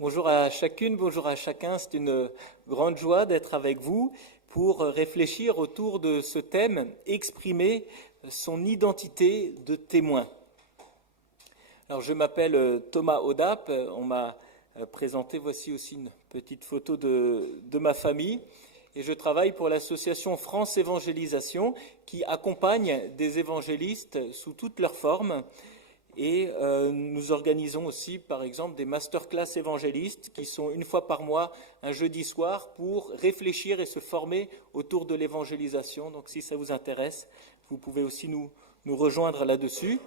Bonjour à chacune, bonjour à chacun. C'est une grande joie d'être avec vous pour réfléchir autour de ce thème, exprimer son identité de témoin. Alors, je m'appelle Thomas Audap. On m'a présenté, voici aussi une petite photo de ma famille. Et je travaille pour l'association France Évangélisation qui accompagne des évangélistes sous toutes leurs formes. Et nous organisons aussi, par exemple, des masterclass évangélistes qui sont une fois par mois, un jeudi soir, pour réfléchir et se former autour de l'évangélisation. Donc si ça vous intéresse, vous pouvez aussi nous rejoindre là-dessus.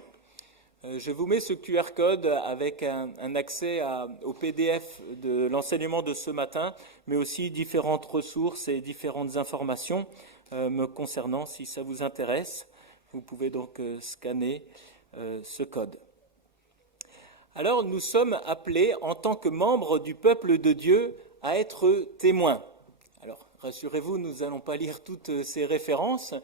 Je vous mets ce QR code avec un accès au PDF de l'enseignement de ce matin, mais aussi différentes ressources et différentes informations me concernant si ça vous intéresse. Vous pouvez donc scanner ce code. Alors nous sommes appelés en tant que membres du peuple de Dieu à être témoins. Alors rassurez-vous, nous n'allons pas lire toutes ces références,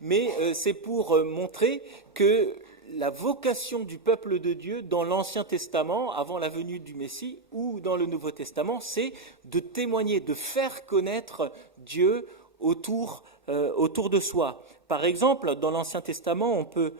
mais c'est pour montrer que la vocation du peuple de Dieu dans l'Ancien Testament, avant la venue du Messie, ou dans le Nouveau Testament, c'est de témoigner, de faire connaître Dieu autour de soi. Par exemple, dans l'Ancien Testament, on peut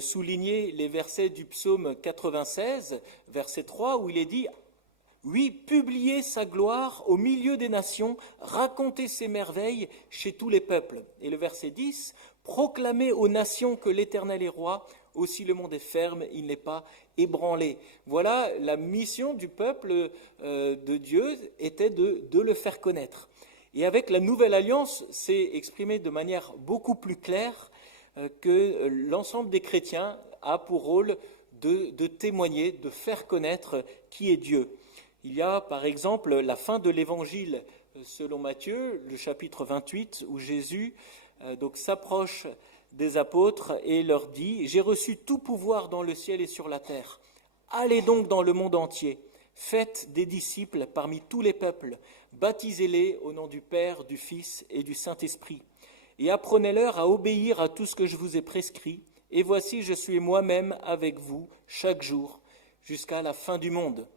souligner les versets du psaume 96, verset 3, où il est dit « Oui, publiez sa gloire au milieu des nations, racontez ses merveilles chez tous les peuples. » Et le verset 10 « Proclamez aux nations que l'Éternel est roi, aussi le monde est ferme, il n'est pas ébranlé. » Voilà, la mission du peuple de Dieu était de le faire connaître. Et avec la Nouvelle Alliance, c'est exprimé de manière beaucoup plus claire que l'ensemble des chrétiens a pour rôle de témoigner, de faire connaître qui est Dieu. Il y a par exemple la fin de l'évangile selon Matthieu, le chapitre 28, où Jésus s'approche des apôtres et leur dit « J'ai reçu tout pouvoir dans le ciel et sur la terre. Allez donc dans le monde entier, faites des disciples parmi tous les peuples, baptisez-les au nom du Père, du Fils et du Saint-Esprit. Et apprenez-leur à obéir à tout ce que je vous ai prescrit. Et voici, je suis moi-même avec vous chaque jour, jusqu'à la fin du monde. »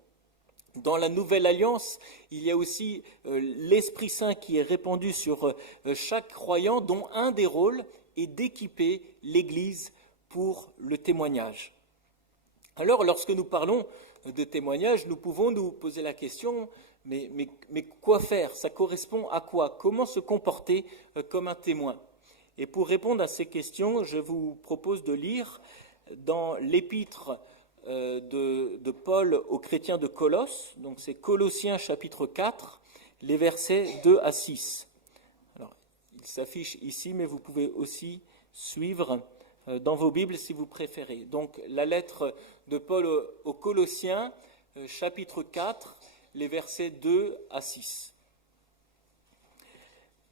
Dans la Nouvelle Alliance, il y a aussi l'Esprit Saint qui est répandu sur chaque croyant, dont un des rôles est d'équiper l'Église pour le témoignage. Alors, lorsque nous parlons de témoignage, nous pouvons nous poser la question, mais quoi faire? Ça correspond à quoi? Comment se comporter comme un témoin? Et pour répondre à ces questions, je vous propose de lire dans l'épître de Paul aux chrétiens de Colosse, donc c'est Colossiens chapitre 4, les versets 2 à 6. Alors, il s'affiche ici, mais vous pouvez aussi suivre dans vos Bibles si vous préférez. Donc la lettre de Paul aux Colossiens, chapitre 4, les versets 2 à 6.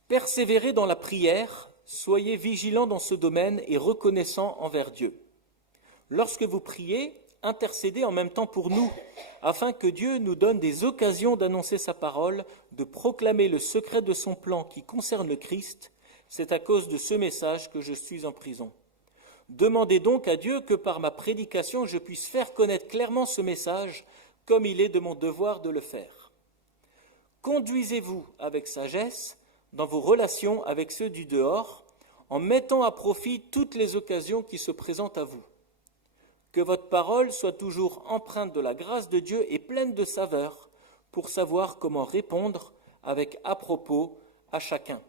Persévérez dans la prière, soyez vigilants dans ce domaine et reconnaissants envers Dieu. Lorsque vous priez, intercédez en même temps pour nous, afin que Dieu nous donne des occasions d'annoncer sa parole, de proclamer le secret de son plan qui concerne le Christ. C'est à cause de ce message que je suis en prison. Demandez donc à Dieu que par ma prédication je puisse faire connaître clairement ce message, comme il est de mon devoir de le faire. Conduisez-vous avec sagesse dans vos relations avec ceux du dehors, en mettant à profit toutes les occasions qui se présentent à vous. Que votre parole soit toujours empreinte de la grâce de Dieu et pleine de saveur, pour savoir comment répondre avec à-propos à chacun.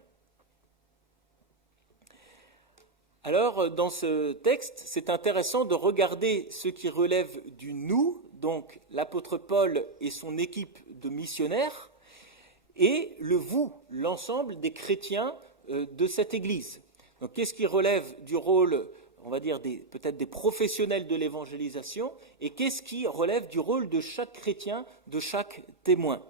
Alors, dans ce texte, c'est intéressant de regarder ce qui relève du « nous », donc l'apôtre Paul et son équipe de missionnaires, et le « vous », l'ensemble des chrétiens de cette Église. Donc, qu'est-ce qui relève du rôle, on va dire, peut-être des professionnels de l'évangélisation, et qu'est-ce qui relève du rôle de chaque chrétien, de chaque témoin?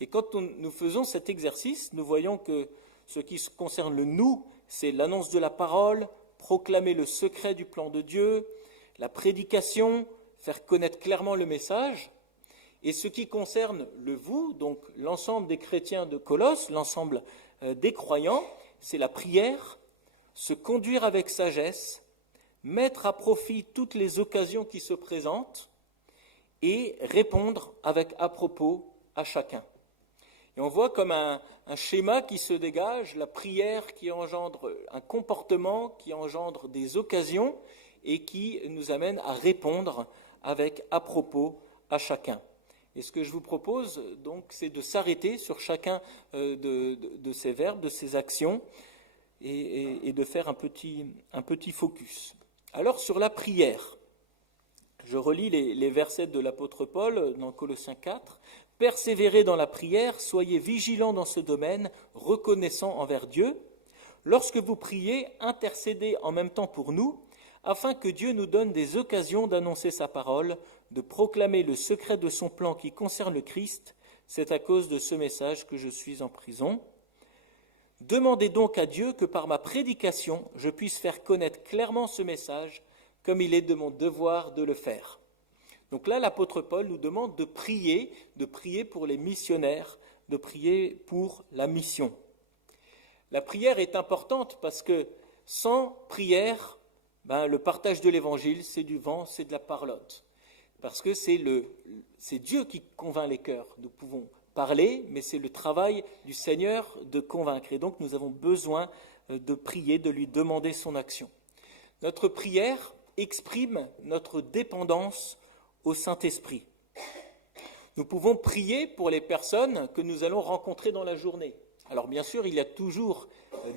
Et quand nous faisons cet exercice, nous voyons que ce qui concerne le « nous », c'est l'annonce de la parole, proclamer le secret du plan de Dieu, la prédication, faire connaître clairement le message. Et ce qui concerne le vous, donc l'ensemble des chrétiens de Colosse, l'ensemble des croyants, c'est la prière, se conduire avec sagesse, mettre à profit toutes les occasions qui se présentent et répondre avec à propos à chacun. Et on voit comme un schéma qui se dégage, la prière qui engendre un comportement, qui engendre des occasions et qui nous amène à répondre avec à propos à chacun. Et ce que je vous propose, donc, c'est de s'arrêter sur chacun de ces verbes, de ces actions, et de faire un petit focus. Alors, sur la prière, je relis les versets de l'apôtre Paul dans Colossiens 4. « Persévérez dans la prière, soyez vigilants dans ce domaine, reconnaissants envers Dieu. Lorsque vous priez, intercédez en même temps pour nous, afin que Dieu nous donne des occasions d'annoncer sa parole, de proclamer le secret de son plan qui concerne le Christ. C'est à cause de ce message que je suis en prison. Demandez donc à Dieu que par ma prédication, je puisse faire connaître clairement ce message, comme il est de mon devoir de le faire. » Donc là, l'apôtre Paul nous demande de prier pour les missionnaires, de prier pour la mission. La prière est importante parce que sans prière, le partage de l'évangile, c'est du vent, c'est de la parlotte. Parce que c'est Dieu qui convainc les cœurs. Nous pouvons parler, mais c'est le travail du Seigneur de convaincre. Et donc nous avons besoin de prier, de lui demander son action. Notre prière exprime notre dépendance au Saint-Esprit. Nous pouvons prier pour les personnes que nous allons rencontrer dans la journée. Alors bien sûr, il y a toujours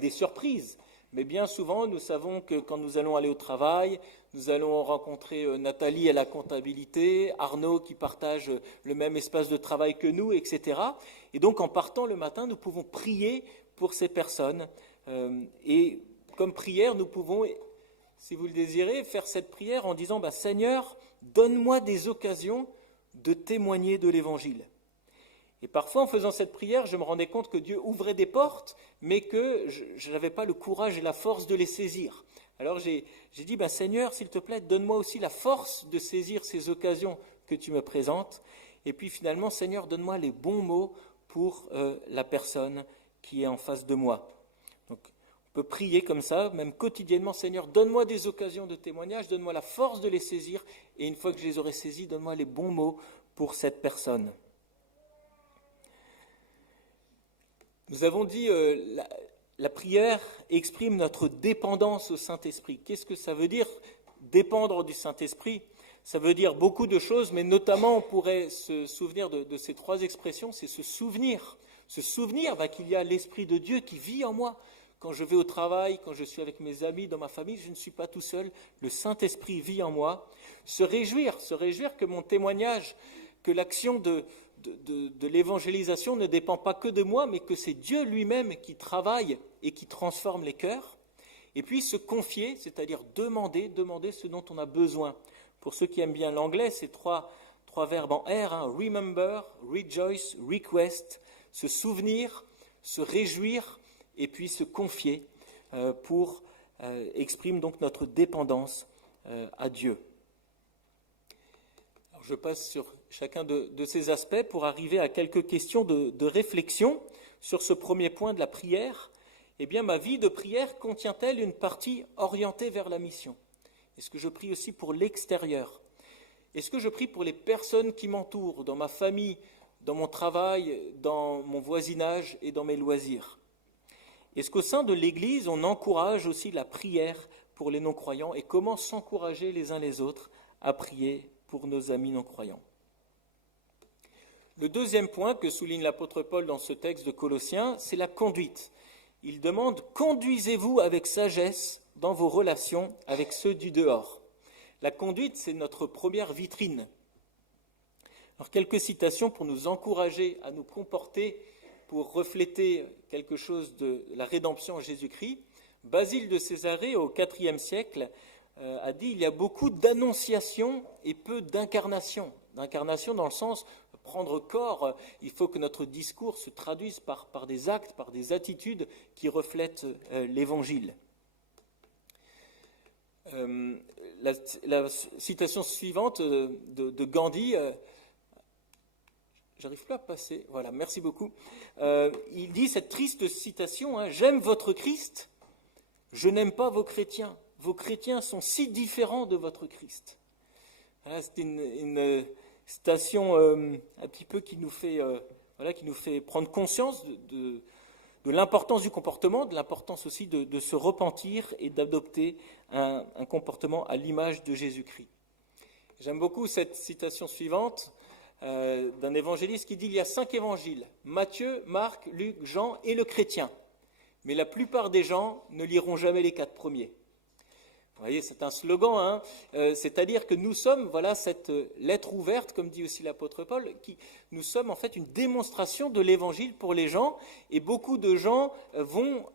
des surprises, mais bien souvent, nous savons que quand nous allons aller au travail, nous allons rencontrer Nathalie à la comptabilité, Arnaud qui partage le même espace de travail que nous, etc. Et donc en partant le matin, nous pouvons prier pour ces personnes. Et comme prière, nous pouvons, si vous le désirez, faire cette prière en disant « Seigneur, donne-moi des occasions de témoigner de l'Évangile. » Et parfois, en faisant cette prière, je me rendais compte que Dieu ouvrait des portes, mais que je n'avais pas le courage et la force de les saisir. Alors j'ai dit, Seigneur, s'il te plaît, donne-moi aussi la force de saisir ces occasions que tu me présentes. Et puis finalement, Seigneur, donne-moi les bons mots pour la personne qui est en face de moi. Donc, on peut prier comme ça, même quotidiennement, Seigneur, donne-moi des occasions de témoignage, donne-moi la force de les saisir, et une fois que je les aurai saisies, donne-moi les bons mots pour cette personne. Nous avons dit, la prière exprime notre dépendance au Saint-Esprit. Qu'est-ce que ça veut dire, dépendre du Saint-Esprit ? Ça veut dire beaucoup de choses, mais notamment on pourrait se souvenir de ces trois expressions, c'est se souvenir. Se souvenir qu'il y a l'Esprit de Dieu qui vit en moi. Quand je vais au travail, quand je suis avec mes amis, dans ma famille, je ne suis pas tout seul. Le Saint-Esprit vit en moi. Se réjouir que mon témoignage, que l'action de l'évangélisation ne dépend pas que de moi, mais que c'est Dieu lui-même qui travaille et qui transforme les cœurs. Et puis se confier, c'est-à-dire demander ce dont on a besoin. Pour ceux qui aiment bien l'anglais, c'est trois verbes en R, remember, rejoice, request, se souvenir, se réjouir et puis se confier exprime donc notre dépendance à Dieu. Alors je passe sur chacun de ces aspects pour arriver à quelques questions de réflexion sur ce premier point de la prière. Eh bien, ma vie de prière contient-elle une partie orientée vers la mission ? Est-ce que je prie aussi pour l'extérieur ? Est-ce que je prie pour les personnes qui m'entourent, dans ma famille, dans mon travail, dans mon voisinage et dans mes loisirs ? Est-ce qu'au sein de l'Église, on encourage aussi la prière pour les non-croyants ? Et comment s'encourager les uns les autres à prier pour nos amis non-croyants ? Le deuxième point que souligne l'apôtre Paul dans ce texte de Colossiens, c'est la conduite. Il demande « Conduisez-vous avec sagesse dans vos relations avec ceux du dehors ». La conduite, c'est notre première vitrine. Alors, quelques citations pour nous encourager à nous comporter, pour refléter quelque chose de la rédemption en Jésus-Christ. Basile de Césarée, au IVe siècle, a dit « Il y a beaucoup d'annonciation et peu d'incarnation ». D'incarnation dans le sens prendre corps, il faut que notre discours se traduise par des actes, par des attitudes qui reflètent l'Évangile. La citation suivante de Gandhi, j'arrive plus à passer, voilà, merci beaucoup. Il dit cette triste citation, j'aime votre Christ, je n'aime pas vos chrétiens sont si différents de votre Christ. Voilà, c'est une Citation un petit peu qui nous fait prendre conscience de l'importance du comportement, de l'importance aussi de se repentir et d'adopter un comportement à l'image de Jésus-Christ. J'aime beaucoup cette citation suivante d'un évangéliste qui dit « Il y a 5 évangiles, Matthieu, Marc, Luc, Jean et le chrétien. Mais la plupart des gens ne liront jamais les 4 premiers. » Vous voyez, c'est un slogan, hein, c'est-à-dire que nous sommes, cette lettre ouverte, comme dit aussi l'apôtre Paul, nous sommes en fait une démonstration de l'évangile pour les gens, et beaucoup de gens vont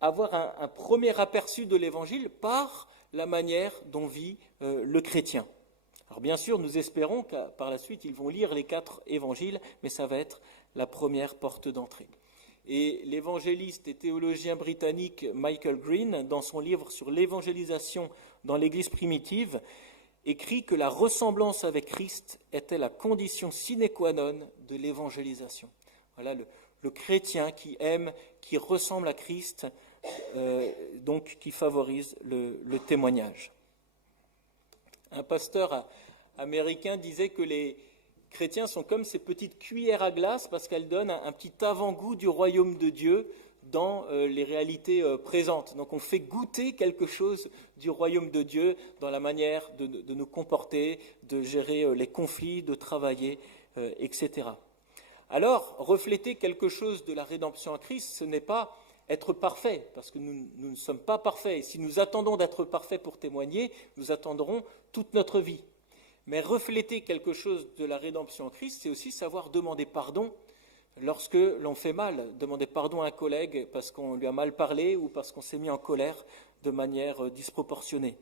avoir un premier aperçu de l'évangile par la manière dont vit le chrétien. Alors bien sûr, nous espérons que par la suite, ils vont lire les 4 évangiles, mais ça va être la première porte d'entrée. Et l'évangéliste et théologien britannique Michael Green, dans son livre sur l'évangélisation dans l'Église primitive, écrit que la ressemblance avec Christ était la condition sine qua non de l'évangélisation. Voilà le chrétien qui aime, qui ressemble à Christ, donc qui favorise le témoignage. Un pasteur américain disait que les chrétiens sont comme ces petites cuillères à glace parce qu'elles donnent un petit avant-goût du royaume de Dieu dans les réalités présentes. Donc on fait goûter quelque chose du royaume de Dieu dans la manière de nous comporter, de gérer les conflits, de travailler, etc. Alors, refléter quelque chose de la rédemption à Christ, ce n'est pas être parfait, parce que nous ne sommes pas parfaits. Et si nous attendons d'être parfaits pour témoigner, nous attendrons toute notre vie. Mais refléter quelque chose de la rédemption en Christ, c'est aussi savoir demander pardon lorsque l'on fait mal. Demander pardon à un collègue parce qu'on lui a mal parlé ou parce qu'on s'est mis en colère de manière disproportionnée.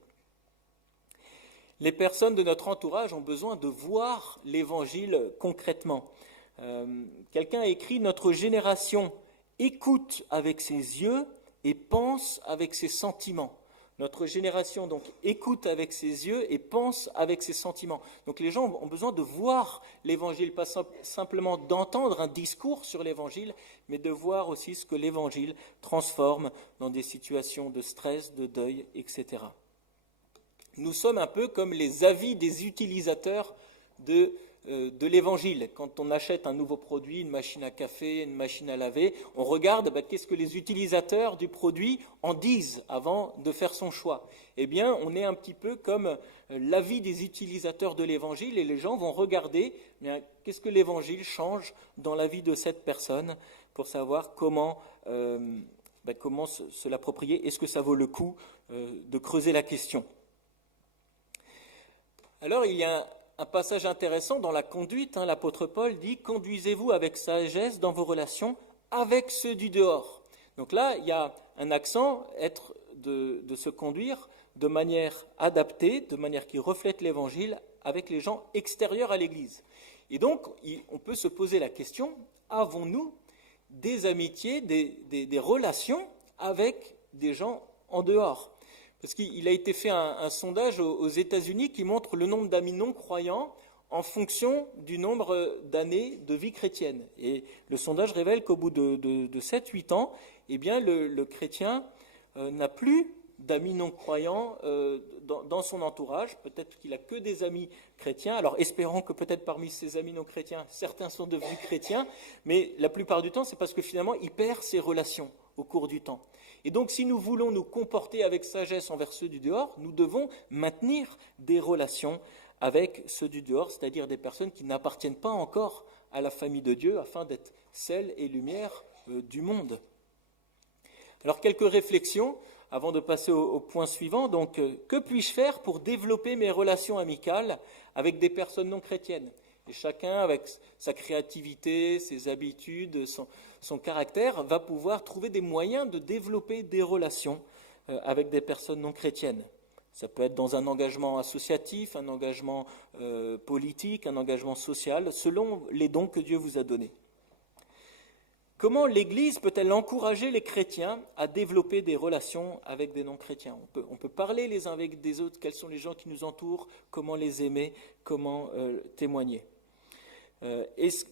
Les personnes de notre entourage ont besoin de voir l'évangile concrètement. Quelqu'un a écrit « Notre génération écoute avec ses yeux et pense avec ses sentiments ». Notre génération donc écoute avec ses yeux et pense avec ses sentiments. Donc les gens ont besoin de voir l'évangile, pas simplement d'entendre un discours sur l'évangile, mais de voir aussi ce que l'évangile transforme dans des situations de stress, de deuil, etc. Nous sommes un peu comme les avis des utilisateurs de l'évangile. Quand on achète un nouveau produit, une machine à café, une machine à laver, on regarde qu'est-ce que les utilisateurs du produit en disent avant de faire son choix. Eh bien, on est un petit peu comme l'avis des utilisateurs de l'évangile et les gens vont regarder qu'est-ce que l'évangile change dans la vie de cette personne pour savoir comment se l'approprier. Est-ce que ça vaut le coup de creuser la question ? Alors, il y a un passage intéressant dans la conduite, l'apôtre Paul dit « Conduisez-vous avec sagesse dans vos relations avec ceux du dehors ». Donc là, il y a un accent, être de se conduire de manière adaptée, de manière qui reflète l'Évangile avec les gens extérieurs à l'Église. Et donc, on peut se poser la question, avons-nous des amitiés, des relations avec des gens en dehors ? Parce qu'il a été fait un sondage aux États-Unis qui montre le nombre d'amis non-croyants en fonction du nombre d'années de vie chrétienne. Et le sondage révèle qu'au bout de 7-8 ans, eh bien, le chrétien n'a plus d'amis non-croyants dans son entourage. Peut-être qu'il n'a que des amis chrétiens. Alors espérons que peut-être parmi ces amis non-chrétiens, certains sont devenus chrétiens, mais la plupart du temps, c'est parce que finalement, il perd ses relations au cours du temps. Et donc, si nous voulons nous comporter avec sagesse envers ceux du dehors, nous devons maintenir des relations avec ceux du dehors, c'est-à-dire des personnes qui n'appartiennent pas encore à la famille de Dieu, afin d'être sel et lumière du monde. Alors, quelques réflexions avant de passer au point suivant. Donc, que puis-je faire pour développer mes relations amicales avec des personnes non chrétiennes ? Et chacun, avec sa créativité, ses habitudes, son caractère, va pouvoir trouver des moyens de développer des relations avec des personnes non chrétiennes. Ça peut être dans un engagement associatif, un engagement politique, un engagement social, selon les dons que Dieu vous a donnés. Comment l'Église peut-elle encourager les chrétiens à développer des relations avec des non-chrétiens ? On peut parler les uns avec des autres, quels sont les gens qui nous entourent, comment les aimer, comment témoigner.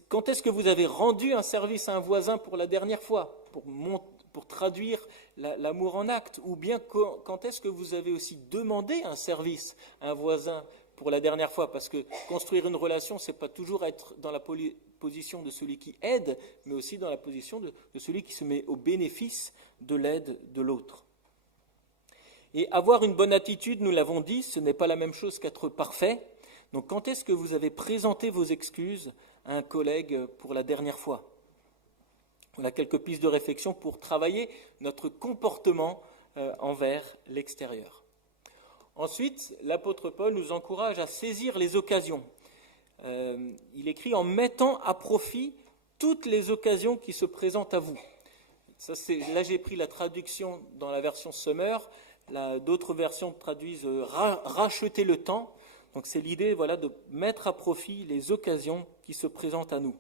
Quand est-ce que vous avez rendu un service à un voisin pour la dernière fois, pour traduire l'amour en acte ? Ou bien quand est-ce que vous avez aussi demandé un service à un voisin pour la dernière fois, parce que construire une relation, c'est pas toujours être dans la position de celui qui aide, mais aussi dans la position de celui qui se met au bénéfice de l'aide de l'autre. Et avoir une bonne attitude, nous l'avons dit, ce n'est pas la même chose qu'être parfait. Donc quand est-ce que vous avez présenté vos excuses à un collègue pour la dernière fois ? On a quelques pistes de réflexion pour travailler notre comportement envers l'extérieur. Ensuite, l'apôtre Paul nous encourage à saisir les occasions. Il écrit « en mettant à profit toutes les occasions qui se présentent à vous ». Là, j'ai pris la traduction dans la version Summer. D'autres versions traduisent « racheter le temps ». Donc c'est l'idée de mettre à profit les occasions qui se présentent à nous.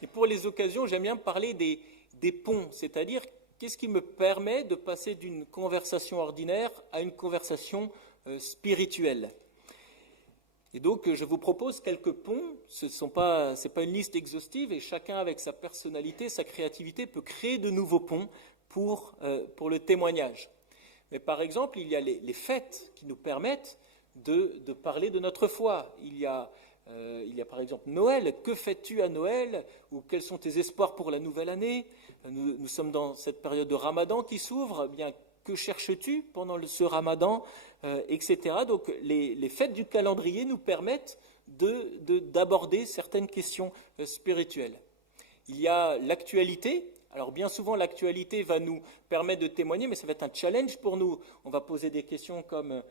Et pour les occasions, j'aime bien parler des ponts, c'est-à-dire qu'est-ce qui me permet de passer d'une conversation ordinaire à une conversation spirituelle. Et donc je vous propose quelques ponts, c'est pas une liste exhaustive et chacun avec sa personnalité, sa créativité peut créer de nouveaux ponts pour le témoignage. Mais par exemple, il y a les fêtes qui nous permettent de parler de notre foi. Il y a par exemple Noël. Que fais-tu à Noël ? Ou quels sont tes espoirs pour la nouvelle année ? Nous sommes dans cette période de Ramadan qui s'ouvre. Eh bien, que cherches-tu pendant ce Ramadan, etc. Donc les fêtes du calendrier nous permettent d'aborder certaines questions spirituelles. Il y a l'actualité. Alors bien souvent, l'actualité va nous permettre de témoigner, mais ça va être un challenge pour nous. On va poser des questions comme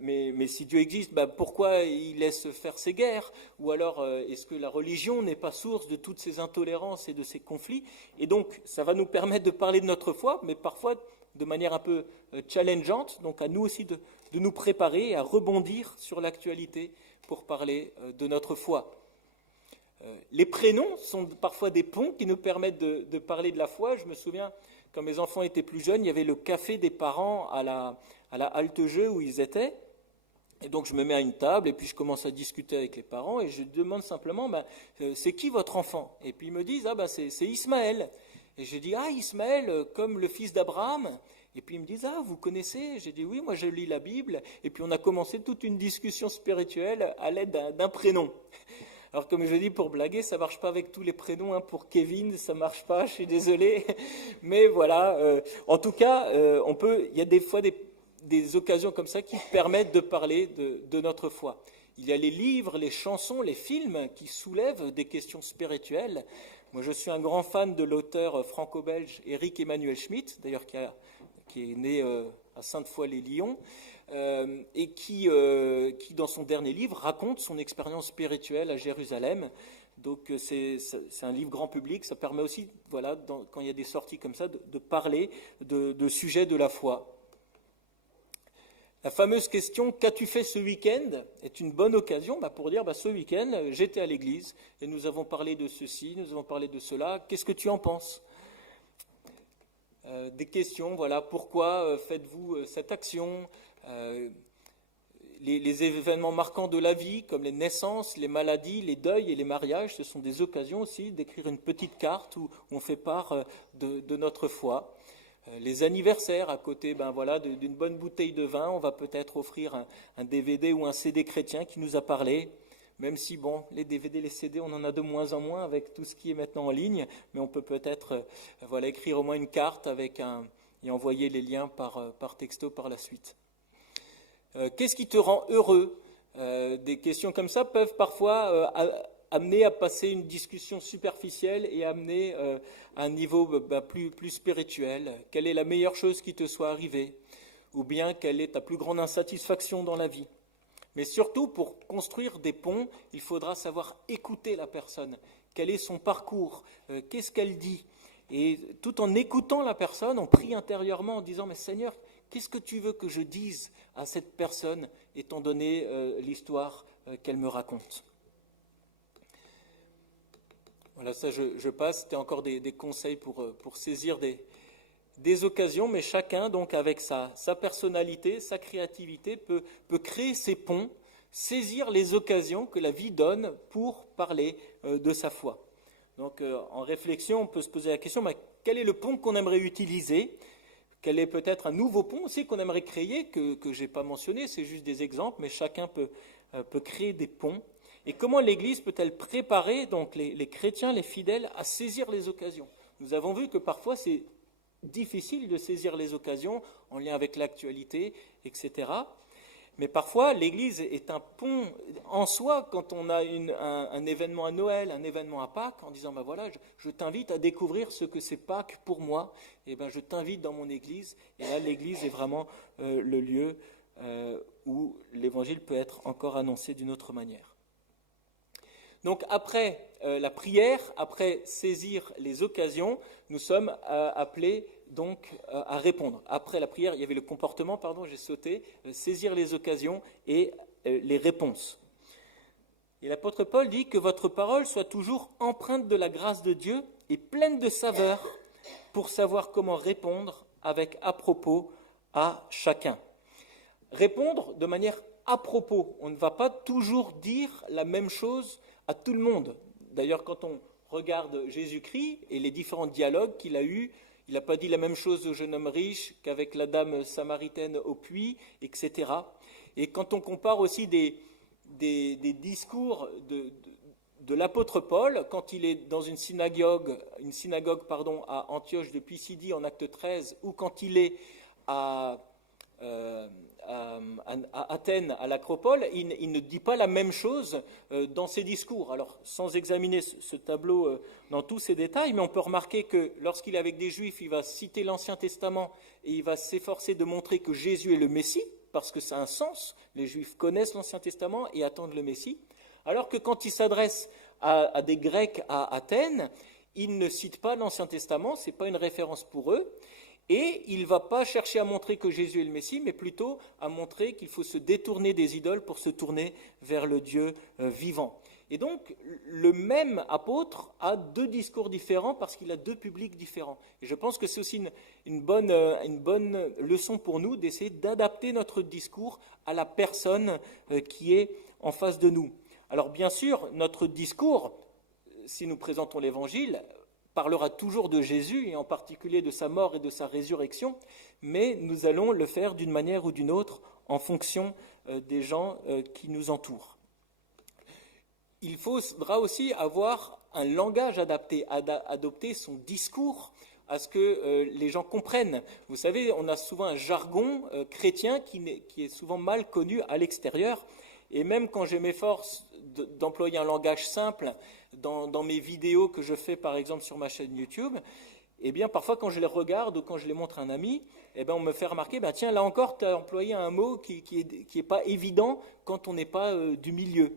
mais si Dieu existe, pourquoi il laisse faire ces guerres ? Ou alors, est-ce que la religion n'est pas source de toutes ces intolérances et de ces conflits ? Et donc, ça va nous permettre de parler de notre foi, mais parfois de manière un peu challengeante. Donc, à nous aussi de nous préparer et à rebondir sur l'actualité pour parler de notre foi. Les prénoms sont parfois des ponts qui nous permettent de parler de la foi. Je me souviens, quand mes enfants étaient plus jeunes, il y avait le café des parents à la halte-jeu où ils étaient. Et donc je me mets à une table et puis je commence à discuter avec les parents et je demande simplement c'est qui votre enfant ? Et puis ils me disent c'est Ismaël. Et je dis Ismaël comme le fils d'Abraham. Et puis ils me disent vous connaissez ? J'ai dit oui, moi je lis la Bible. Et puis on a commencé toute une discussion spirituelle à l'aide d'un prénom. Alors comme je dis pour blaguer, ça marche pas avec tous les prénoms. Pour Kevin, ça marche pas. Je suis désolé, mais voilà. En tout cas, il y a des fois des occasions comme ça qui permettent de parler de notre foi. Il y a les livres, les chansons, les films qui soulèvent des questions spirituelles. Moi, je suis un grand fan de l'auteur franco-belge Éric Emmanuel Schmitt, d'ailleurs qui est né à Sainte-Foy-les-Lyons. Et qui, dans son dernier livre, raconte son expérience spirituelle à Jérusalem. Donc c'est un livre grand public, ça permet aussi, quand il y a des sorties comme ça, de parler de sujets de la foi. La fameuse question « Qu'as-tu fait ce week-end ?» est une bonne occasion pour dire ce week-end, j'étais à l'église et nous avons parlé de ceci, nous avons parlé de cela, qu'est-ce que tu en penses ? Des questions, pourquoi faites-vous cette action ? Les événements marquants de la vie, comme les naissances, les maladies, les deuils et les mariages, ce sont des occasions aussi d'écrire une petite carte où on fait part de notre foi. Les anniversaires, à côté d'une bonne bouteille de vin, on va peut-être offrir un DVD ou un CD chrétien qui nous a parlé, même si les DVD, les CD, on en a de moins en moins avec tout ce qui est maintenant en ligne, mais on peut peut-être écrire au moins une carte et envoyer les liens par texto par la suite. Qu'est-ce qui te rend heureux ? Des questions comme ça peuvent parfois amener à passer une discussion superficielle et amener à un niveau plus spirituel. Quelle est la meilleure chose qui te soit arrivée ? Ou bien quelle est ta plus grande insatisfaction dans la vie ? Mais surtout, pour construire des ponts, il faudra savoir écouter la personne. Quel est son parcours ? Qu'est-ce qu'elle dit ? Et tout en écoutant la personne, on prie intérieurement en disant « Mais Seigneur, qu'est-ce que tu veux que je dise à cette personne, étant donné l'histoire qu'elle me raconte ?» Voilà, ça je passe. C'était encore des conseils pour saisir des occasions, mais chacun, donc avec sa personnalité, sa créativité, peut créer ses ponts, saisir les occasions que la vie donne pour parler de sa foi. Donc en réflexion, on peut se poser la question, quel est le pont qu'on aimerait utiliser ? quel est peut-être un nouveau pont aussi qu'on aimerait créer, que je n'ai pas mentionné, c'est juste des exemples, mais chacun peut créer des ponts. Et comment l'Église peut-elle préparer donc les chrétiens, les fidèles, à saisir les occasions? Nous avons vu que parfois c'est difficile de saisir les occasions en lien avec l'actualité, etc. Mais parfois, l'Église est un pont en soi quand on a un événement à Noël, un événement à Pâques, en disant, voilà, je t'invite à découvrir ce que c'est Pâques pour moi, et je t'invite dans mon Église. Et là, l'Église est vraiment le lieu où l'Évangile peut être encore annoncé d'une autre manière. Donc après la prière, après saisir les occasions, nous sommes appelés donc à répondre. Après la prière, il y avait le comportement, j'ai sauté, saisir les occasions et les réponses. Et l'apôtre Paul dit que votre parole soit toujours empreinte de la grâce de Dieu et pleine de saveur pour savoir comment répondre avec à propos à chacun. Répondre de manière à propos. On ne va pas toujours dire la même chose à tout le monde. D'ailleurs, quand on regarde Jésus-Christ et les différents dialogues qu'il a eus, il n'a pas dit la même chose au jeune homme riche qu'avec la dame samaritaine au puits, etc. Et quand on compare aussi des discours de l'apôtre Paul, quand il est dans une synagogue à Antioche de Pisidie en acte 13, ou quand il est à Athènes, à l'Acropole, il ne dit pas la même chose dans ses discours. Alors, sans examiner ce tableau dans tous ses détails, mais on peut remarquer que lorsqu'il est avec des Juifs, il va citer l'Ancien Testament et il va s'efforcer de montrer que Jésus est le Messie, parce que ça a un sens. Les Juifs connaissent l'Ancien Testament et attendent le Messie. Alors que quand il s'adresse à des Grecs à Athènes, il ne cite pas l'Ancien Testament, ce n'est pas une référence pour eux. Et il ne va pas chercher à montrer que Jésus est le Messie, mais plutôt à montrer qu'il faut se détourner des idoles pour se tourner vers le Dieu vivant. Et donc, le même apôtre a deux discours différents parce qu'il a deux publics différents. Et je pense que c'est aussi une bonne leçon pour nous d'essayer d'adapter notre discours à la personne qui est en face de nous. Alors bien sûr, notre discours, si nous présentons l'Évangile, parlera toujours de Jésus, et en particulier de sa mort et de sa résurrection, mais nous allons le faire d'une manière ou d'une autre en fonction des gens qui nous entourent. Il faudra aussi avoir un langage adapté, adopter son discours à ce que les gens comprennent. Vous savez, on a souvent un jargon chrétien qui est souvent mal connu à l'extérieur, et même quand je m'efforce d'employer un langage simple dans mes vidéos que je fais par exemple sur ma chaîne YouTube, eh bien parfois quand je les regarde ou quand je les montre à un ami, eh bien on me fait remarquer, tiens là encore tu as employé un mot qui est pas évident quand on n'est pas du milieu.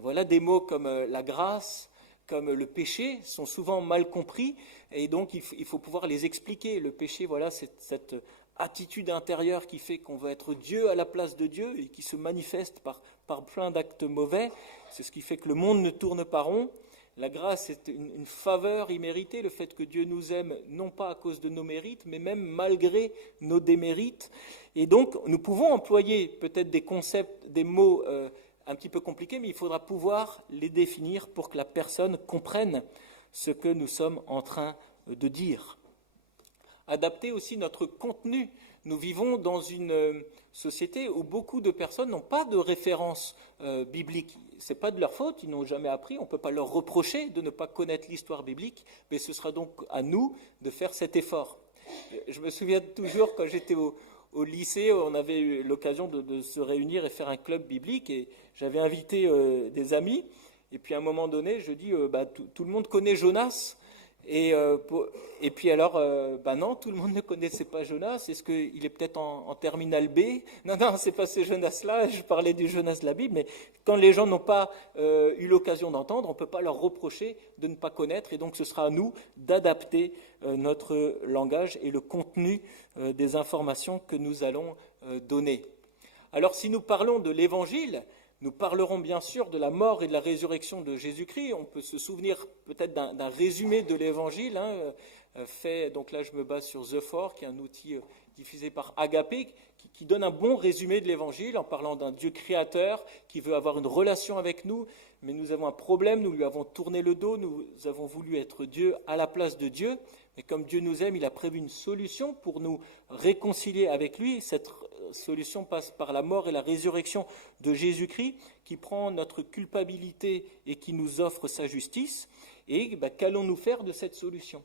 Voilà, des mots comme la grâce, comme le péché sont souvent mal compris et donc il faut pouvoir les expliquer. Le péché, voilà, c'est cette attitude intérieure qui fait qu'on veut être Dieu à la place de Dieu et qui se manifeste par plein d'actes mauvais. C'est ce qui fait que le monde ne tourne pas rond. La grâce, c'est une faveur imméritée, le fait que Dieu nous aime, non pas à cause de nos mérites, mais même malgré nos démérites. Et donc, nous pouvons employer peut-être des concepts, des mots un petit peu compliqués, mais il faudra pouvoir les définir pour que la personne comprenne ce que nous sommes en train de dire. Adapter aussi notre contenu. Nous vivons dans une société où beaucoup de personnes n'ont pas de référence biblique. Ce n'est pas de leur faute, ils n'ont jamais appris, on ne peut pas leur reprocher de ne pas connaître l'histoire biblique, mais ce sera donc à nous de faire cet effort. Je me souviens toujours quand j'étais au lycée, on avait eu l'occasion de se réunir et faire un club biblique, et j'avais invité des amis, et puis à un moment donné, je dis, tout le monde connaît Jonas. Et puis alors, non, tout le monde ne connaissait pas Jonas. Est-ce qu'il est peut-être en terminale B? Non, c'est pas ce Jonas-là. Je parlais du Jonas de la Bible. Mais quand les gens n'ont pas eu l'occasion d'entendre, on ne peut pas leur reprocher de ne pas connaître. Et donc, ce sera à nous d'adapter notre langage et le contenu des informations que nous allons donner. Alors, si nous parlons de l'Évangile, nous parlerons bien sûr de la mort et de la résurrection de Jésus-Christ. On peut se souvenir peut-être d'un résumé de l'Évangile, fait, donc là je me base sur The4, qui est un outil diffusé par Agapé, qui donne un bon résumé de l'Évangile en parlant d'un Dieu créateur qui veut avoir une relation avec nous, mais nous avons un problème, nous lui avons tourné le dos, nous avons voulu être Dieu à la place de Dieu, mais comme Dieu nous aime, il a prévu une solution pour nous réconcilier avec lui. Cette solution passe par la mort et la résurrection de Jésus-Christ, qui prend notre culpabilité et qui nous offre sa justice. Et qu'allons-nous faire de cette solution ?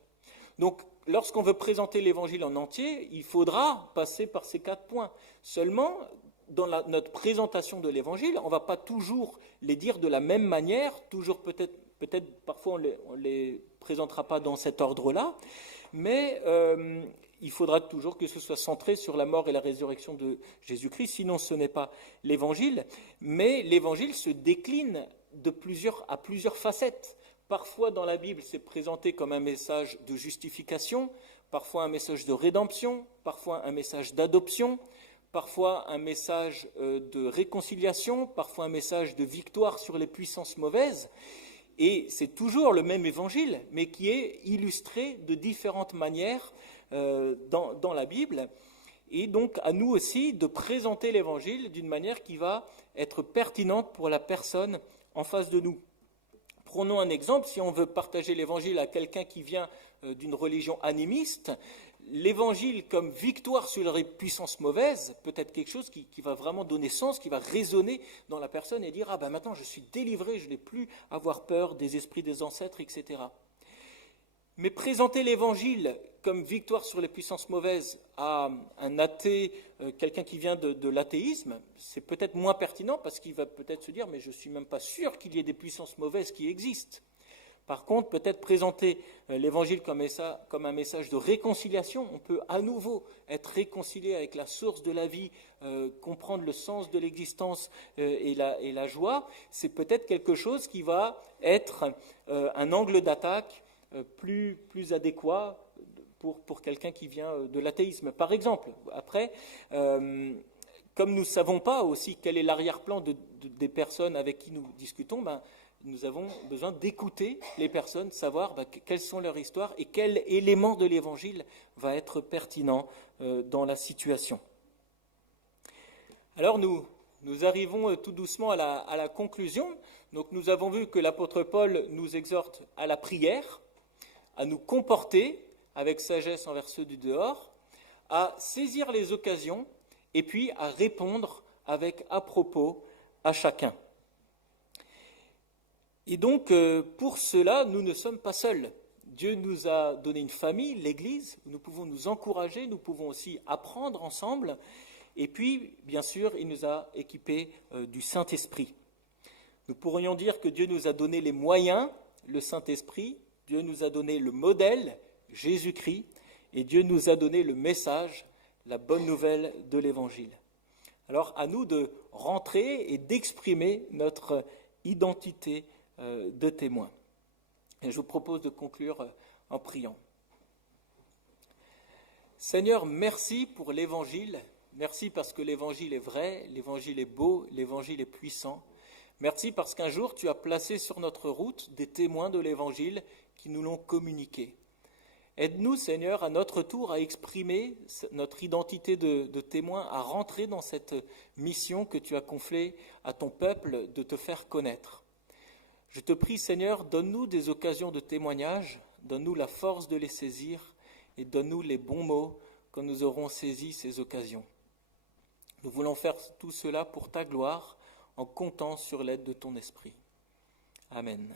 Donc, lorsqu'on veut présenter l'Évangile en entier, il faudra passer par ces 4 points. Seulement, dans notre présentation de l'Évangile, on ne va pas toujours les dire de la même manière, toujours peut-être parfois on les présentera pas dans cet ordre-là, mais il faudra toujours que ce soit centré sur la mort et la résurrection de Jésus-Christ, sinon ce n'est pas l'Évangile. Mais l'Évangile se décline à plusieurs facettes. Parfois dans la Bible, c'est présenté comme un message de justification, parfois un message de rédemption, parfois un message d'adoption, parfois un message de réconciliation, parfois un message de victoire sur les puissances mauvaises. Et c'est toujours le même évangile, mais qui est illustré de différentes manières dans la Bible. Et donc à nous aussi de présenter l'évangile d'une manière qui va être pertinente pour la personne en face de nous. Prenons un exemple, si on veut partager l'évangile à quelqu'un qui vient d'une religion animiste, l'évangile comme victoire sur les puissances mauvaises peut être quelque chose qui va vraiment donner sens, qui va résonner dans la personne et dire « Ah ben maintenant je suis délivré, je n'ai plus à avoir peur des esprits des ancêtres, etc. » Mais présenter l'évangile comme victoire sur les puissances mauvaises à un athée, quelqu'un qui vient de l'athéisme, c'est peut-être moins pertinent parce qu'il va peut-être se dire « Mais je ne suis même pas sûr qu'il y ait des puissances mauvaises qui existent. » Par contre, peut-être présenter l'évangile comme un message de réconciliation. On peut à nouveau être réconcilié avec la source de la vie, comprendre le sens de l'existence et la joie. C'est peut-être quelque chose qui va être un angle d'attaque plus adéquat pour quelqu'un qui vient de l'athéisme. Par exemple, après, comme nous ne savons pas aussi quel est l'arrière-plan des personnes avec qui nous discutons, nous avons besoin d'écouter les personnes, savoir quelles sont leurs histoires et quel élément de l'évangile va être pertinent dans la situation. Alors nous arrivons tout doucement à la conclusion. Donc nous avons vu que l'apôtre Paul nous exhorte à la prière, à nous comporter avec sagesse envers ceux du dehors, à saisir les occasions et puis à répondre avec à-propos à chacun. Et donc, pour cela, nous ne sommes pas seuls. Dieu nous a donné une famille, l'Église, où nous pouvons nous encourager, nous pouvons aussi apprendre ensemble. Et puis, bien sûr, il nous a équipés du Saint-Esprit. Nous pourrions dire que Dieu nous a donné les moyens, le Saint-Esprit, Dieu nous a donné le modèle, Jésus-Christ, et Dieu nous a donné le message, la bonne nouvelle de l'Évangile. Alors, à nous de rentrer et d'exprimer notre identité de témoins. Et je vous propose de conclure en priant. Seigneur, merci pour l'Évangile. Merci parce que l'Évangile est vrai, l'Évangile est beau, l'Évangile est puissant. Merci parce qu'un jour tu as placé sur notre route des témoins de l'Évangile qui nous l'ont communiqué. Aide-nous, Seigneur, à notre tour à exprimer notre identité de témoin, à rentrer dans cette mission que tu as confiée à ton peuple de te faire connaître. Je te prie, Seigneur, donne-nous des occasions de témoignage, donne-nous la force de les saisir et donne-nous les bons mots quand nous aurons saisi ces occasions. Nous voulons faire tout cela pour ta gloire en comptant sur l'aide de ton esprit. Amen.